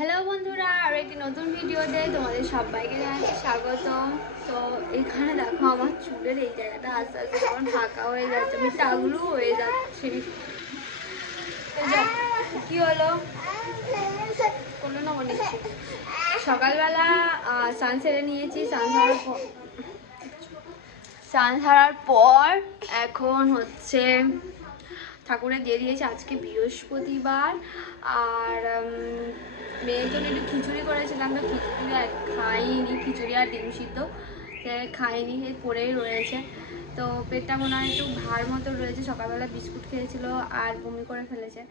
Hello বন্ধুরা, আর একটি নতুন ভিডিওতে তোমাদের সবাইকে জানাচ্ছি স্বাগতম। তো এখানে দেখো আমার চুলের এই জায়গাটা আস্তে আস্তে কেমন ফাঁকা হয়ে যাচ্ছে, আমি টাগলু হয়ে যাচ্ছি। কি হলো করলো না মনে হচ্ছে। সকালবেলা স্নান সেরে নিয়েছি। স্নান সারার পর এখন হচ্ছে ঠাকুরে দিয়ে দিয়েছি। আজকে বৃহস্পতিবার, আর মেয়ের জন্য একটু খিচুড়ি করেছিলাম, তো খিচুড়ি খাইনি, খিচুড়ি আর ডিম সিদ্ধ খাইনি, পড়েই রয়েছে। তো পেটটা মনে হয় একটু ভার মতো রয়েছে, সকালবেলা বিস্কুট খেয়েছিল আর বমি করে ফেলেছে,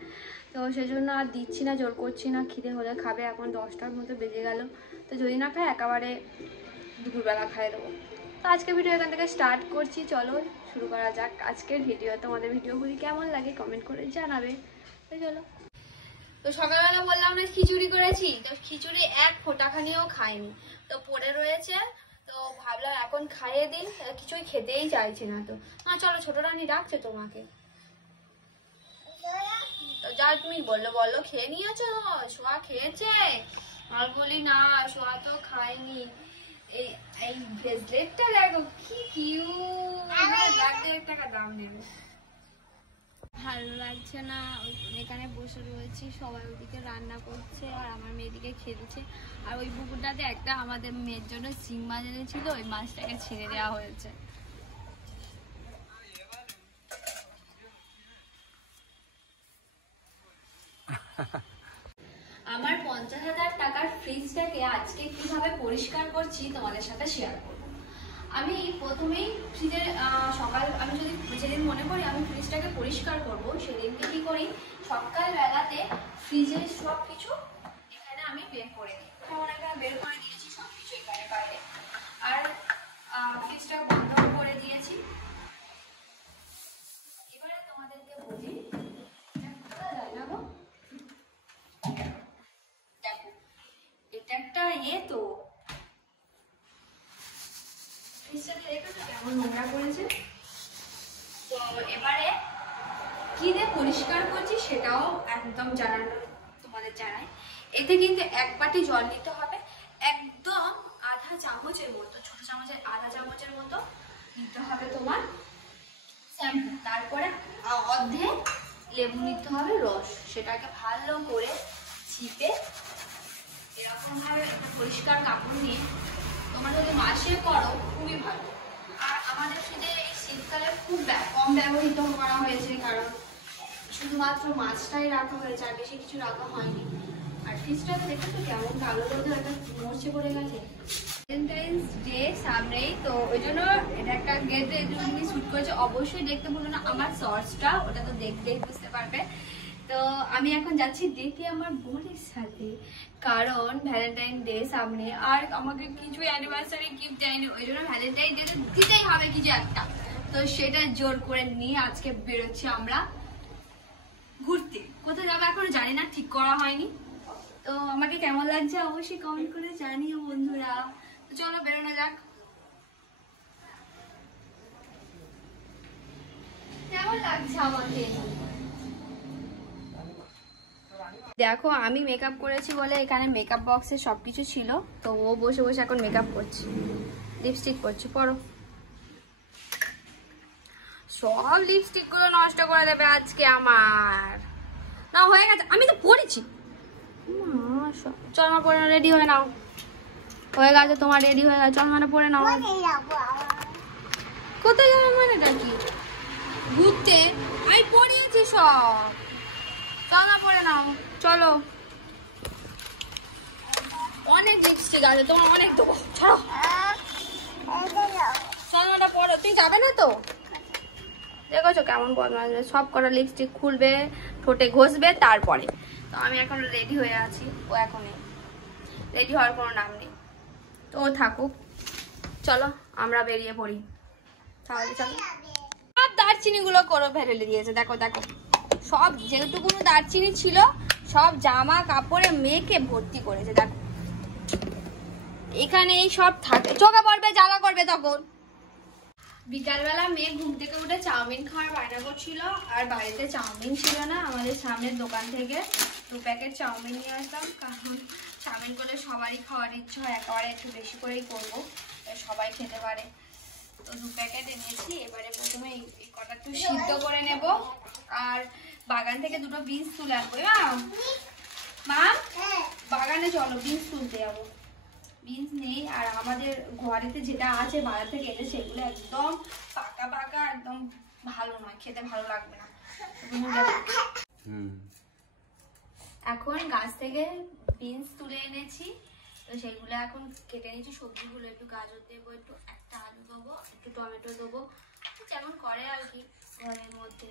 তো সেই জন্য আর দিচ্ছি না, জোর করছি না। খিদে হলে খাবে, এখন 10টার মতো বেজে গেল, তো যদি না খায় একেবারে দুপুরবেলা খাইয়ে দেবো। তো আজকের ভিডিও এখান থেকে স্টার্ট করছি, চলো শুরু করা যাক আজকের ভিডিও। তোমাদের ভিডিওগুলি কেমন লাগে কমেন্ট করে জানাবে। তো চলো। তো সকালবেলা বললাম না খিচুড়ি করেছি, তো খিচুড়ি এক ফোঁটাখানিও খাইনি, তো পড়ে রয়েছে। তো ভাবলাম এখন খাইয়ে দিই, কিছুই খেতেই চাইছে না। তো চলো, ছোট রানী ডাকছে তোমাকে। তো যা তুমি বললো খেয়ে নিয়েছো, সোয়া খেয়েছে? আর বলি না, সোয়া তো খায়নি। এই ব্রেসলেটটা দেখো কি কিউট, লাখ টাকা দাম নেবে। ভালো লাগছে না, এখানে বসে রয়েছি, সবাই ওদিকে রান্না করছে আর আমার মেয়েদিকে খেলছে। আর ওই পুকুরটাতে একটা আমাদের মেয়ের জন্য শিং মাছ এনেছিল, ওই মাছটাকে ছেড়ে দেওয়া হয়েছে। আমার 50,000 টাকার ফ্রিজটাকে আজকে কিভাবে পরিষ্কার করছি তোমাদের সাথে শেয়ার করব। আমি প্রথমেই ফ্রিজের আমি যদি যেদিন মনে করি আমি ফ্রিজটাকে পরিষ্কার করব, সেদিনকে কি করি, সকালবেলাতে ফ্রিজের সব কিছু এখানে আমি বের করে দিই। যেমন এখানে বের করে দিয়েছি সব কিছু এখানে বাইরে, আর ফ্রিজটা বন্ধ করে দিয়েছি। এবারে তোমাদেরকে বলি, এটা একটা তো কেমন নোংরা করেছে। তো এবারে কি দিয়ে পরিষ্কার করছি সেটাও একদম তোমাদের জানাই। এতে কিন্তু 1 বাটি জল নিতে হবে, একদম আধা চামচের মতো, ছোট চামচের আধা চামচের মতো নিতে হবে তোমার শ্যাম্পু। তারপরে অর্ধেক লেবু নিতে হবে রস, সেটাকে ভালো করে চিপে এরকম ভাবে একটা পরিষ্কার কাপড় নিয়ে তোমরা যদি মাসে করো খুবই ভালো। আর আমাদের ফ্রিজে এই শীতকালে খুব কম ব্যবহৃত করা হয়েছে, কারণ শুধুমাত্র মাছটাই রাখা হয়েছে, আর বেশি কিছু রাখা হয়নি। আর ফ্রিজটাতে দেখেছো কেমন কালো রোদে একটা মরচে পড়ে গেছে। ভ্যালেন্টাইন্স ডে সামনেই, তো ওই জন্য এটা একটা গেট শুট করেছে। অবশ্যই দেখতে ভুলো না আমার শর্টসটা, ওটা তো দেখলেই বুঝতে পারবে। তো আমি এখন যাচ্ছি ডেটে আমার বোনের সাথে, কারণ ভ্যালেন্টাইন ডে সামনে, আর আমাকে কিছু অ্যানিভার্সারি গিফট দেয়নি, ওই জন্য ভ্যালেন্টাইন ডে দিতেই হবে কিছু একটা। তো সেটা জোর করে নিয়ে আজকে বেরোচ্ছি আমরা ঘুরতে। কোথায় যাবো এখন জানি না, ঠিক করা হয়নি। তো আমাকে কেমন লাগছে অবশ্যই কমেন্ট করে জানিও বন্ধুরা। তো চলো বেরোনো যাক। কেমন লাগছে আমাকে দেখো, আমি মেকআপ করেছি বলে এখানে মেকআপ বক্সে সবকিছু ছিল, তো ও বসে বসে এখন মেকআপ করছি, লিপস্টিক করছি। পরো, সব লিপস্টিক গুলো নষ্ট করে দেবে আজকে আমার। না হয়ে গেছে, আমি তো পরেছি। চল মা পরে নাও, রেডি হয়ে নাও। হয়ে গেছে তোমার, রেডি হয়ে গেছে, চল মানে পরে নাও। কোথায় যাবে মানেটা কি? ঘুরতে? আমি পরিয়েছি সব, চল না পরে নাও, চলো। অনেক লিপস্টিক আছে তোমার, অনেক দেবো, ছাড়ো। চলনাটা পরো, তুই যাবে না তো? দেখেছো কেমন বদমাশ, সব কটা লিপস্টিক খুলবে, ঠোঁটে ঘষবে, তারপরে। তো আমি এখন রেডি হয়ে আছি, ও এখন রেডি হওয়ার কোনো নাম নেই, তো ও থাকুক। চলো আমরা বেরিয়ে পড়ি তাহলে। চলো, সব দারচিনি গুলো করো ফেলে দিয়েছে, দেখো দেখো, সব যেটুকুনো দারচিনি ছিল সব জামা কাপড়ে মেখে ভর্তি করেছে। দেখো এখানে এই সব থাকে, চোখে পড়বে, জ্বালা করবে তখন। বিকালবেলা মেয়ে ঘুম থেকে উঠে চাউমিন খাওয়ার বায়না করছিল, আর বাড়িতে চাউমিন ছিল না, আমাদের সামনের দোকান থেকে 2 প্যাকেট চাউমিন নিয়ে আসলাম, কারণ চাউমিন করলে সবারই খাওয়ার ইচ্ছা হয়, একেবারে একটু বেশি করেই করবো, সবাই খেতে পারে। তো 2 প্যাকেট এনেছি। এবারে প্রথমে এই কটা একটু সিদ্ধ করে নেব, আর বাগান থেকে 2টো বিনস তুলে আনবো। মা বাগানে চলো, বিনস তুলতে যাবো। বিনস নেই, আর আমাদের ঘরেতে যেটা আছে বাজার থেকে এনে সেগুলো একদম পাকা পাকা, একদম ভালো নয়, খেতে ভালো লাগবে না। এখন গাছ থেকে বিনস তুলে এনেছি, তো সেইগুলো এখন কেটে নিচ্ছি। সবজিগুলো একটু গাজর দেবো, একটু একটা আলু দেবো, একটু টমেটো দেবো, যেমন করে আর কি ঘরের মধ্যে।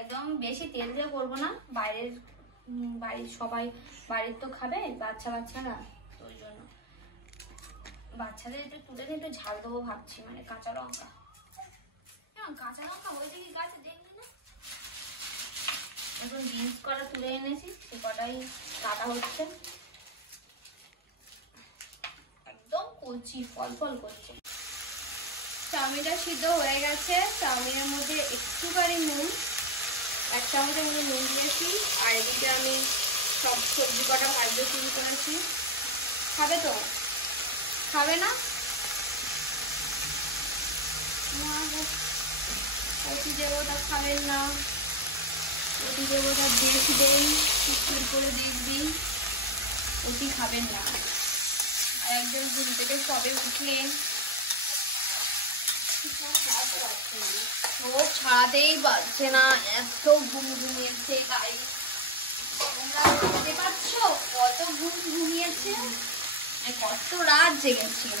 একদম বেশি তেল দিয়ে করবো না, বাড়ির সবাই বাড়ির তো খাবে, বাচ্চারা, তো ওই জন্য বাচ্চাদের একটু তুলে দিয়ে একটু ঝাল দেবো ভাবছি, মানে কাঁচা লঙ্কা হয়েছে কি গাছে দেখবি না। এখন বিনস কটা তুলে এনেছি, সে কটাই কাটা হচ্ছে, একদম কচি ফল করছে। চাউমিনটা সিদ্ধ হয়ে গেছে। চাউমিনের মধ্যে একটুখানি নুন, 1 চামচের মধ্যে নুন দিয়েছি, আর এদিকে আমি সব সবজি কটা ভাজতে শুরু করেছি। খাবে তো? খাবে না? অতি দেবতা খাবেন না, অতি দেবতা দেখবেন, চুপ করে দেখবেন, অতি খাবেন না। আর একজন ঘুম থেকে সবে উঠলেন, ও ছাড়াতেই পারছে না, এত ঘুমিয়েছে গাড়ি। তোমরা ভাবতে পারছো কত ঘুমিয়েছে, কত রাত জেগেছিল।